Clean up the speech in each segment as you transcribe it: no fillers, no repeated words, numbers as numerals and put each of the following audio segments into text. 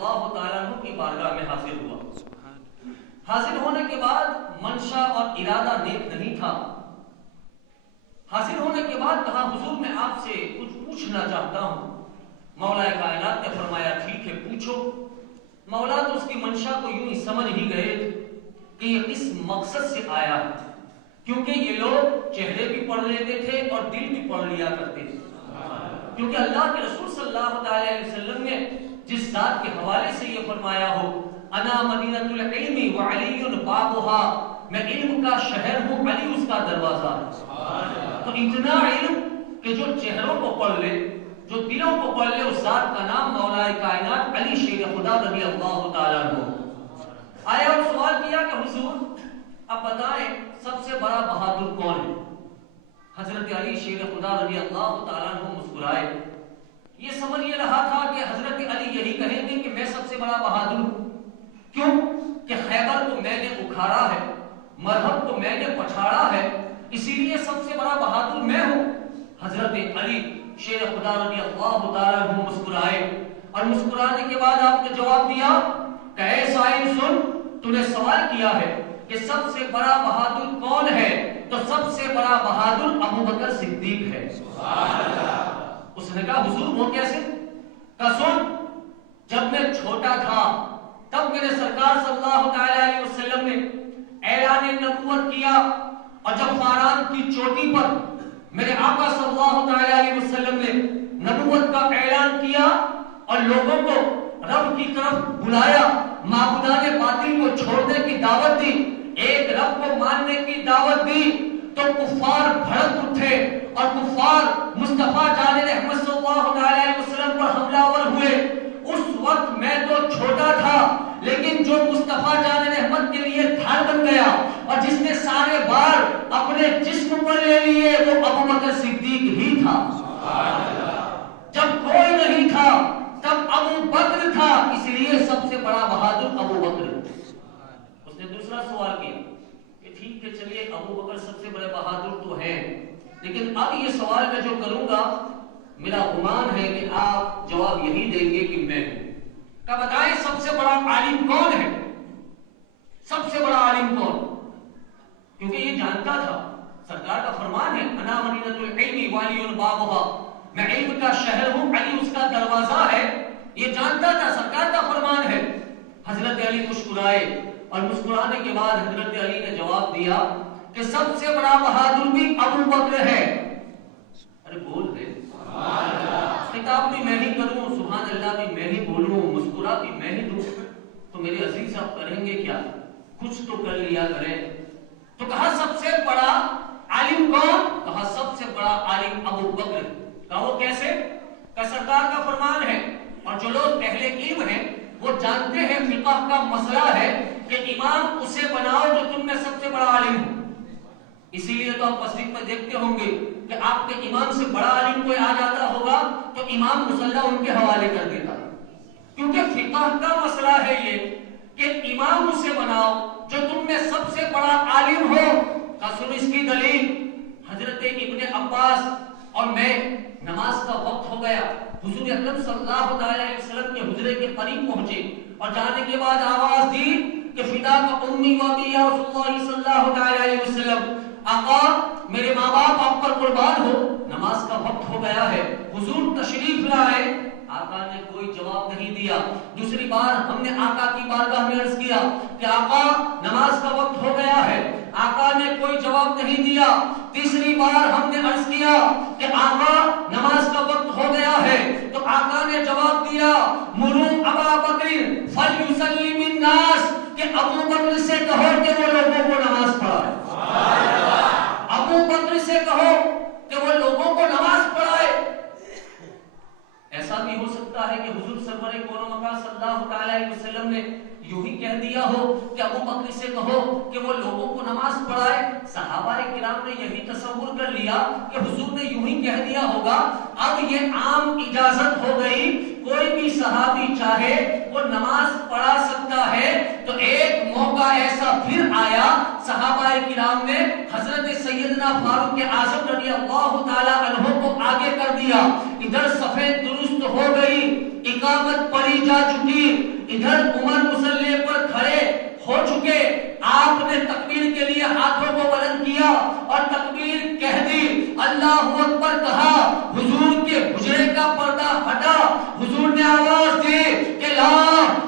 اللہ تعالیٰ عنہ کی بارگاہ میں حاضر ہوا۔ حاضر ہونے کے بعد منشا اور ارادہ نیک نہیں تھا۔ حاضر ہونے کے بعد کہا حضور میں آپ سے کچھ پوچھنا چاہتا ہوں۔ مولا کائنات نے فرمایا ٹھیک ہے پوچھو۔ مولا تو اس کی منشا کو یوں ہی سمجھ ہی گئے کہ یہ اس مقصد سے آیا ہے، کیونکہ یہ لوگ چہرے بھی پڑھ لیتے تھے اور دل بھی پڑھ لیا کرتے تھے، کیونکہ اللہ کے رسول صلی اللہ علیہ وسلم نے جس ذات کے حوالے سے یہ فرمایا ہو انا مدینۃ العلم وعلی بابها، میں علم کا شہر ہوں، علی اس کا دروازہ ہے۔ تو اتنا علم کہ جو چہروں کو پڑھ لے، جو دلوں کو پڑھ لے، اس ذات کا نام مولا کائنات علی شیر خدا رضی اللہ تعالیٰ عنہ۔ آیا اور سوال کیا کہ حضور اب بتائیں سب سے بڑا بہادر کون ہے؟ حضرت علی شیر خدا رضی اللہ تعالیٰ عنہ مسکرائے۔ یہ سمجھ یہ رہا تھا کہ حضرت علی یہی کہیں گے کہ میں سب سے بڑا بہادر ہوں، کیوں کہ خیبر کو میں نے اکھاڑا ہے، مرہب کو میں نے پچھاڑا ہے، اسی لیے سب سے بڑا بہادر میں ہوں۔ حضرت علی شیر خدا رضی اللہ تعالیٰ عنہ مسکرائے، اور مسکرانے کے بعد آپ نے جواب دیا کہ اے سائل سن، تو نے سوال کیا ہے کہ سب سے بڑا بہادر کون ہے، تو سب سے بڑا بہادر ابو بکر صدیق ہے۔ سبحان اللہ۔ اس نے کہا حضور وہ کیسے؟ کہا سن، جب میں چھوٹا تھا تب میرے سرکار صلی اللہ علیہ وسلم نے اعلان نبوت کیا، اور جب فاران کی چوٹی پر میرے آقا صلی اللہ علیہ وسلم نے نبوت کا اعلان کیا اور لوگوں کو رب کی طرف بلایا، معبودان باطل کو چھوڑنے کی دعوت دی، ایک رب کو ماننے کی دعوت دی، تو کفار بھڑک اٹھے اور کفار مصطفیٰ جان رحمت صلی اللہ علیہ وسلم پر حملہ ور ہوئے۔ اس وقت میں تو چھوٹا تھا، لیکن جو مصطفیٰ جان رحمت کے لیے ڈھال بن گیا اور جس نے سارے بار اپنے جسم پر لے لیے وہ ابو بکر صدیق ہی تھا۔ جب کوئی نہیں تھا تب ابو بکر تھا، اس لیے سب سے بڑا بہادر ابو بکر۔ اس نے دوسرا سوال کیا کہ ٹھیک ہے چلیے ابو بکر سب سے بڑے بہادر تو ہیں، لیکن اب یہ سوال میں جو کروں گا میرا گمان ہے کہ آپ جواب یہی دیں گے کہ میں ہوں۔ کہ بتائیں سب سے بڑا عالم کون ہے؟ سب سے بڑا عالم کون؟ کیونکہ یہ جانتا تھا سرکار کا فرمان ہے انا مدینۃ العلم وعلی بابها، میں علم کا شہر ہوں، علی اس کا دروازہ ہے، یہ جانتا تھا سرکار کا فرمان ہے۔ حضرت علی مسکرائے، اور مسکرانے کے بعد حضرت علی نے جواب دیا کہ سب سے بڑا بہادر بھی ابو بکر ہے۔ ارے بول دے خطاب بھی میں ہی کروں، سبحان اللہ بھی میں ہی بولوں، مسکرا بھی میں ہی دوں، تو میرے عزیز آپ کریں گے کیا؟ کچھ تو کر لیا کریں۔ تو کہا سب سے بڑا عالم کون؟ کہا سب سے بڑا عالم ابو بکر۔ کہا وہ کیسے؟ کہ سرکار کا فرمان ہے، اور جو لوگ اہل علم ہیں وہ جانتے ہیں فقہ کا مسئلہ ہے کہ امام اسے بناؤ جو تم میں سب سے بڑا عالم ہو۔ اسی لیے تو آپ مسجد میں دیکھتے ہوں گے کہ آپ کے امام سے بڑا عالم کوئی آ جاتا ہوگا تو امام مصلی ان کے حوالے کر دیتا، کیونکہ فقہ کا مسئلہ ہے یہ کہ امام اسے بناؤ جو تم میں سب سے بڑا عالم ہو۔ سن اس کی دلیل، حضرت ابن عباس اور میں نماز کا وقت ہو گیا، حضور اکرم صلی اللہ علیہ وسلم کے حجرے کے قریب پہنچے اور جانے کے بعد آواز دی کہ فدا کا امی و ابی یا رسول اللہ صلی اللہ علیہ وسلم، آقا میرے ماں باپ آپ پر قربان ہو، نماز کا وقت ہو گیا ہے، حضور تشریف لائے۔ آقا نے کوئی جواب نہیں دیا۔ دوسری بار ہم نے آقا کی بارگاہ میں عرض کیا کہ آقا نماز کا وقت ہو گیا ہے، آقا نے کوئی جواب نہیں دیا۔ تیسری بار ہم نے عرض کیا کہ آقا نماز کا وقت ہو گیا ہے، تو آقا نے جواب دیا مرو ابا بکر فلیسلم الناس، کہ ابو بکر سے کہو کہ وہ لوگوں کو نماز پڑھائے۔ ابو بکر سے کہو کہ وہ لوگوں کو نماز پڑھائے۔ ایسا بھی ہو سکتا ہے کہ حضور سرور کون و مکان صلی اللہ علیہ وسلم نے یوں ہی کہہ دیا ہو کہ ابو بکر سے کہو کہ وہ لوگوں کو نماز پڑھائے۔ صحابہ کرام نے یہی تصور کر لیا کہ حضور نے یوں ہی کہہ دیا ہوگا۔ اب یہ عام اجازت ہو گئی، کوئی بھی صحابی چاہے وہ نماز پڑھا سکتا ہے۔ تو ایک موقع ایسا پھر آیا، صحابہ کرام نے حضرت سیدنا فاروق اعظم رضی اللہ تعالی عنہ کو آگے کر دیا، ادھر صفیں درست ہو گئی، اقامت پڑھی جا چکی، ادھر عمر مصلی پر کھڑے ہو چکے، آپ نے تکبیر کے لیے ہاتھوں کو بلند کیا اور تکبیر کہہ دی، اللہ اکبر کہا، حضور کے حجرے کا پردہ ہٹا، حضور نے آواز دی کہ لا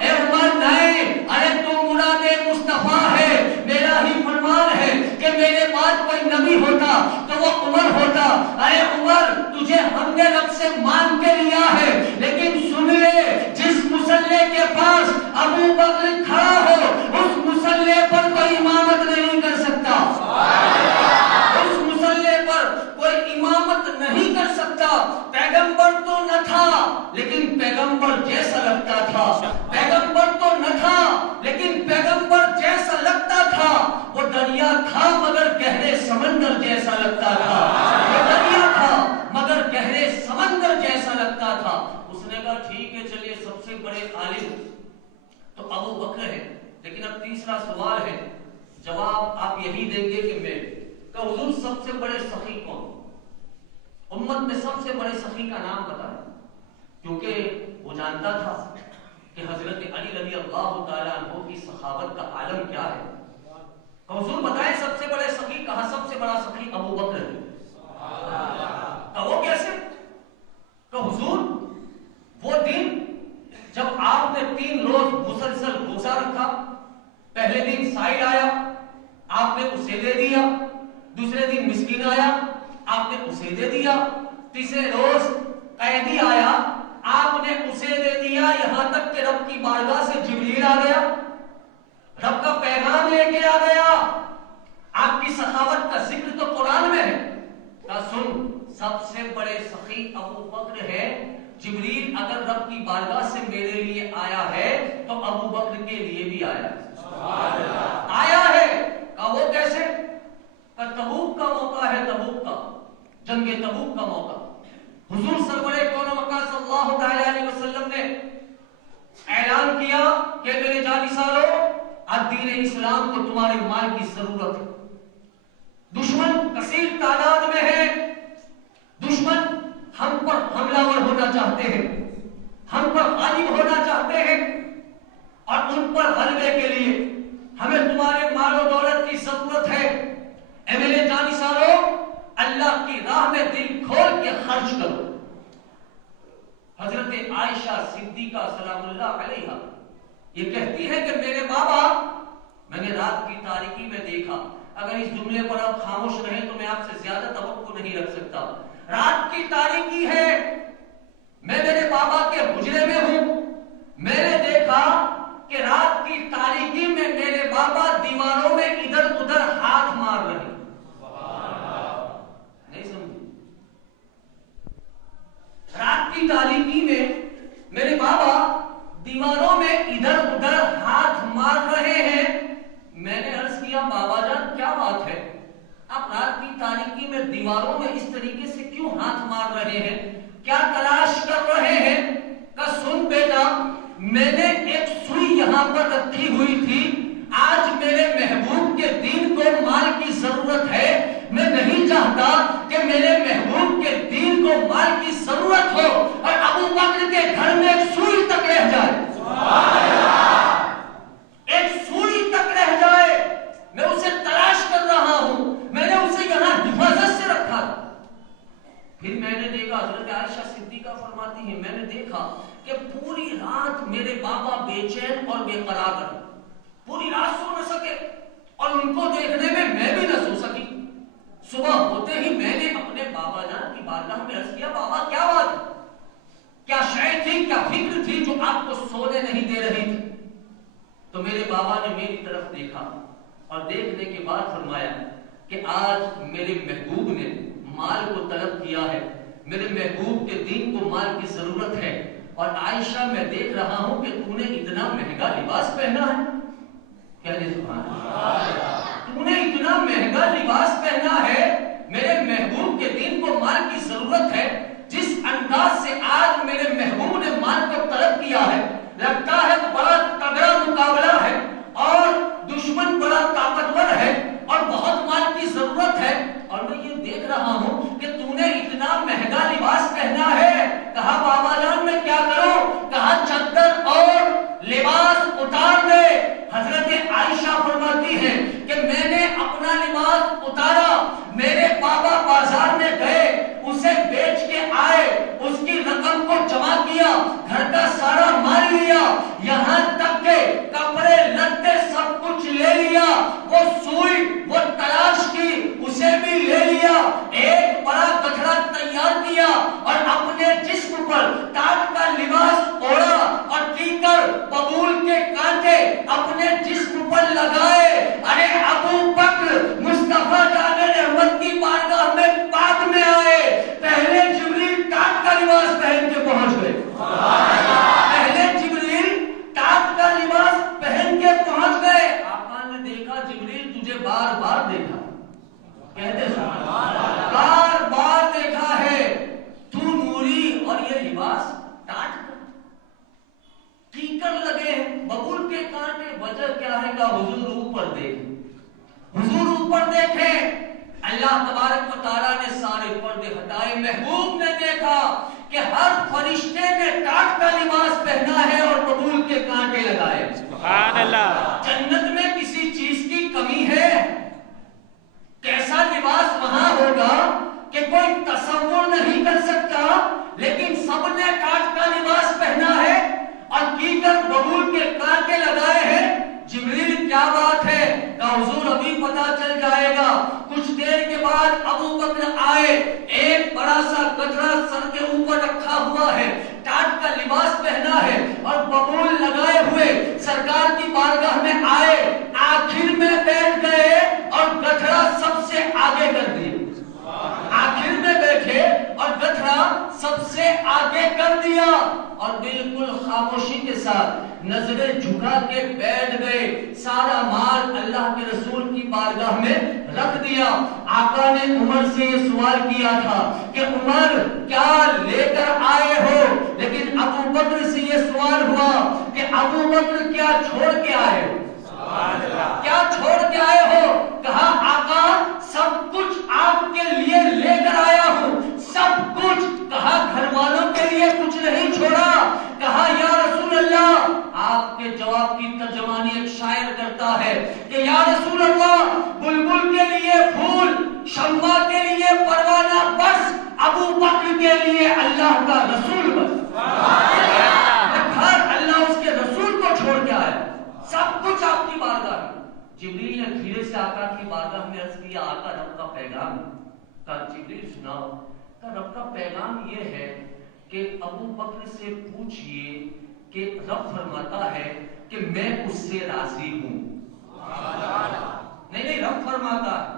اے عمر نہیں، ارے تو مراد مصطفیٰ ہے، میرا ہی فرمان ہے کہ میرے بعد کوئی نبی ہوتا تو وہ عمر ہوتا، ارے عمر تجھے ہم نے رب سے مانگ کے لیا ہے، لیکن سن لے جس مصلی کے پاس ابو بکر کھڑا ہو اس مصلی پر کوئی امامت نہیں کر سکتا، اس مصلی پر کوئی امامت نہیں کر سکتا۔ پیغمبر تو نہ تھا لیکن پیغمبر جیسا لگتا تھا، پیغمبر تو نہ تھا لیکن پیغمبر جیسا لگتا تھا، وہ دریا تھا مگر گہرے سمندر جیسا لگتا تھا، وہ دریا تھا مگر گہرے سمندر جیسا لگتا تھا۔ اس نے کہا ٹھیک ہے چلیے سب سے بڑے عالم تو ابو بکر ہے، لیکن اب تیسرا سوال ہے، جواب آپ یہی دیں گے کہ میں کہ حضور سب سے بڑے سخی کون، امت میں سب سے بڑے سخی کا نام بتائیں، کیونکہ وہ جانتا تھا کہ حضرت علی رضی اللہ تعالیٰ عنہ کی سخاوت کا عالم کیا ہے۔ کہ حضور بتائیں سب سے بڑے سخی، کہا سب سے بڑا سخی ابو بکر ہے۔ کہ وہ کیسے؟ کہ حضور وہ دن جب آپ نے 3 روز مسلسل روزہ رکھا، پہلے دن سائل آیا آپ نے اسے دے دیا، دوسرے دن مسکین آیا آپ نے اسے دے دیا، تیسرے روز قیدی آیا آپ نے اسے دے دیا، یہاں تک کہ رب کی بارگاہ سے جبریل آ گیا، رب کا پیغام لے کے آ گیا۔ آپ کی سخاوت کا ذکر تو قرآن میں ہے۔ کہا سن سب سے بڑے سخی ابو بکر ہے، جبریل اگر رب کی بارگاہ سے میرے لیے آیا ہے تو ابو بکر کے لیے بھی آیا ہے، آیا ہے۔ کہا وہ کیسے؟ کہ تبوک کا موقع ہے، تبوک کا جنگ تبوک کا موقع، حضور سرور کون مکہ صلی اللہ علیہ وسلم نے اعلان کیا کہ میرے جانشینوں اب دین اسلام کو تمہارے مال کی ضرورت ہے، دشمن کثیر تعداد میں ہے، دشمن ہم پر حملہ ور ہونا چاہتے ہیں، ہم پر غالب ہونا چاہتے ہیں، اور ان پر غلبے کے لیے ہمیں تمہارے مال و دولت کی ضرورت ہے، اے میرے جانشینوں اللہ کی راہ میں دل کھول کے خرچ کرو۔ حضرت عائشہ صدیقہ سلام اللہ علیہا یہ کہتی ہے کہ میرے بابا میں نے رات کی تاریکی میں دیکھا، اگر اس جملے پر آپ خاموش رہیں تو میں آپ سے زیادہ توقع نہیں رکھ سکتا، رات کی تاریکی ہے، میں میرے بابا کے حجرے میں ہوں، میں نے دیکھا کہ رات کی تاریکی میں میرے بابا دیواروں میں ادھر ادھر ہاتھ مار رہے ہیں، رات کی تاریکی میں میرے بابا دیواروں میں ادھر ادھر ہاتھ مار رہے ہیں۔ میں نے عرض کیا بابا جان کیا بات ہے، آپ رات کی تاریکی میں دیواروں میں اس طریقے سے کیوں ہاتھ مار رہے ہیں، کیا تلاش کر رہے ہیں؟ کہ سن بیٹا میں نے ایک سوئی یہاں پر رکھی ہوئی تھی، آج میرے محبوب کے دین کو مال کی ضرورت ہے، میں نہیں چاہتا کہ میرے محبوب کے دین کو مال کی ضرورت ہو اور ابو بکر کے گھر میں ایک سوئی تک رہ جائے، ایک سوئی تک رہ جائے، میں اسے تلاش کر رہا ہوں، میں نے اسے یہاں حفاظت سے رکھا۔ پھر میں نے دیکھا، حضرت عائشہ صدیقہ فرماتی ہیں میں نے دیکھا کہ پوری رات میرے بابا بے چین اور بے قرار رہے، پوری رات سو نہ سکے، اور ان کو دیکھنے میں بھی نہ سو سکی۔ صبح ہوتے ہی میں نے اپنے بابا جان کی بارگاہ میں عرض کیا بابا کیا بات ہے، کیا شے تھی، کیا فکر تھی جو آپ کو سونے نہیں دے رہی تھی؟ تو میرے بابا نے میری طرف دیکھا اور دیکھنے کے بعد فرمایا کہ آج میرے محبوب نے مال کو طلب کیا ہے، میرے محبوب کے دین کو مال کی ضرورت ہے، اور عائشہ میں دیکھ رہا ہوں کہ تو نے اتنا مہنگا لباس پہنا ہے، کہنے سبحان اللہ، تو نے اتنا مہنگا لباس پہنا ہے، میرے محبوب کے دین کو مال کی ضرورت ہے، جس انداز سے آج میرے محبوب نے مال کو طلب کیا ہے، لگتا ہے بڑا تگڑا مقابلہ ہے اور دشمن بڑا طاقتور ہے اور بہت مال کی ضرورت ہے، اور میں یہ دیکھ رہا ہوں کہ تو نے اتنا مہنگا لباس پہنا ہے۔ کہا بابا جان میں کیا کروں؟ کہا چادر اور لباس عائشہ فرماتی ہے کہ میں نے اپنا لباس اتارا، میرے بابا بازار میں گئے، اسے بیچ کے آئے، اس کی رقم کو جمع کیا، گھر کا سارا مال لیا، یہاں تک کہ کپڑے لتے سب کچھ لے لیا، وہ سوئی وہ تلاش کی اسے بھی لے لیا، ایک بڑا گٹھڑا تیار کیا اور اپنے جسم پر تاج کا لباس اوڑھا اور کیکر ببول کے کانٹے اپنے جسم پر لگائے۔ ارے ابو بکر مصطفیٰ جان رحمت کی بارگاہ میں بعد میں آئے، پہلے جبریل تاج کا لباس پہن کے پہنچ گئے، پہلے جبریل تاج کا لباس پہن کے پہنچ گئے۔ آقا نے دیکھا جبریل تجھے بار بار دیکھا، کہتے بار بار دیکھا ہے، تو نوری اور یہ لباس تاج کا، کیکر لگے ببول کے کانٹے، وجہ کیا ہے کہ حضور اوپر دیکھیں، حضور اوپر دیکھیں۔ اللہ تبارک و تعالیٰ نے سارے پردے ہٹائے، محبوب نے دیکھا کہ ہر فرشتے نے تاج کا لباس پہنا ہے اور ببول کے کانٹے لگائے۔ سبحان اللہ۔ جنت میں کسی چیز کی کمی ہے؟ کیسا لباس وہاں ہوگا کہ کوئی تصور نہیں کر سکتا، لیکن سب نے تاج کا لباس پہنا ہے اور کیکر ببول کے کانٹے لگائے ہیں۔ جبریل کیا بات ہے کہ حضور ابھی پتا چل جائے گا۔ کچھ دیر کے بعد ابو بکر آئے، ایک بڑا سا گٹھڑا سر کے اوپر رکھا ہوا ہے، تاج کا لباس پہنا ہے اور ببول لگائے ہوئے سرکار کی بارگاہ میں آئے، آخر میں بیٹھ گئے اور گٹھڑا سب سے آگے کر دیا، آخر میں بیٹھے اور گٹھڑا سب سے آگے کر دیا اور بالکل خاموشی کے ساتھ نظریں جھکا کے بیٹھ گئے، سارا مال اللہ کے رسول کی بارگاہ میں رکھ دیا۔ آقا نے عمر سے یہ سوال کیا تھا کہ عمر کیا لے کر آئے ہو، لیکن ابو بکر سے یہ سوال ہوا کہ ابو بکر کیا چھوڑ کے آئے ہو، کیا چھوڑ کے آئے ہو؟ کہا آقا سب کچھ آپ کے لیے لے کر آیا ہوں، سب کچھ۔ کہا گھر والوں کے لیے کچھ نہیں چھوڑا؟ کہا یا رسول اللہ، آپ کے جواب کی ترجمانی ایک شاعر کرتا ہے کہ یا رسول اللہ، بلبل کے لیے پھول، شمع کے لیے پروانہ بس، ابو بکر کے لیے اللہ کا رسول بس۔ گھر اللہ اس کے رسول کو چھوڑ کے آیا، سب کچھ آپ کی بارگاہ میں۔ جبریل نے دھیرے سے آقا کی بارگاہ میں عرض کیا آقا رب کا پیغام۔ کہا جبریل سناؤ۔ کہا رب کا پیغام یہ ہے کہ ابو بکر سے پوچھئے کہ رب فرماتا ہے کہ میں اس سے راضی ہوں۔ نہیں رب فرماتا ہے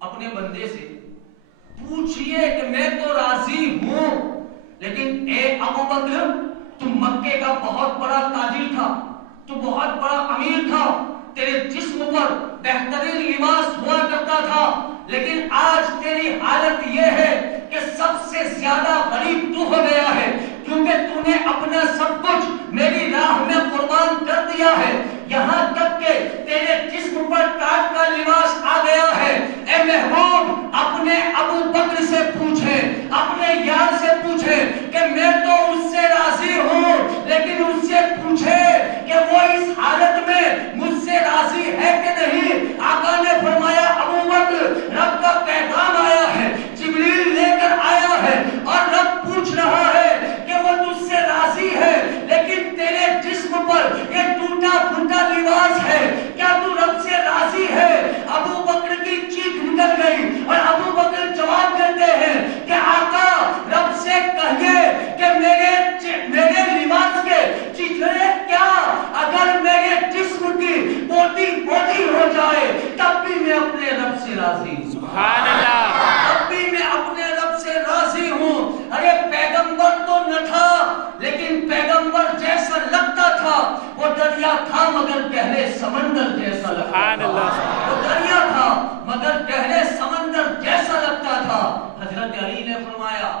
اپنے بندے سے پوچھئے کہ میں تو راضی ہوں، لیکن اے ابو بکر تم مکے کا بہت بڑا تاجر تھا، تو بہت بڑا امیر تھا، تیرے جسم پر بہترین لباس ہوا کرتا تھا، لیکن آج تیری حالت یہ ہے کہ سب سے زیادہ غریب تو ہو گیا ہے، کیونکہ تو نے اپنا سب کچھ میری راہ میں قربان کر دیا ہے، یہاں تک کہ تیرے جسم پر تاج کا لباس آ گیا ہے۔ اے محبوب اپنے ابو بکر سے پوچھے، اپنے یار سے پوچھے کہ میں تو اس سے راضی ہوں، لیکن اس سے پوچھے کہ وہ اس حالت میں مجھ سے راضی ہے کہ نہیں۔ آقا نے فرمایا ابو بکر رب کا پیغام آیا ہے، جبریل لے کر آیا ہے اور رب پوچھ رہا ہے کہ وہ تجھ سے راضی ہے، لیکن تیرے جسم پر یہ ٹوٹا پھوٹا لباس ہے، کیا تو رب سے راضی ہے؟ ابو بکر کی چیخ نکل گئی اور ابو بکر جواب دیتے ہیں کہ آقا رب سے کہیے کہ میرے لباس کے چیچڑے کیا، اگر میرے جسم کی بوٹی بوٹی ہو جائے تب بھی میں اپنے رب سے راضی ہوں۔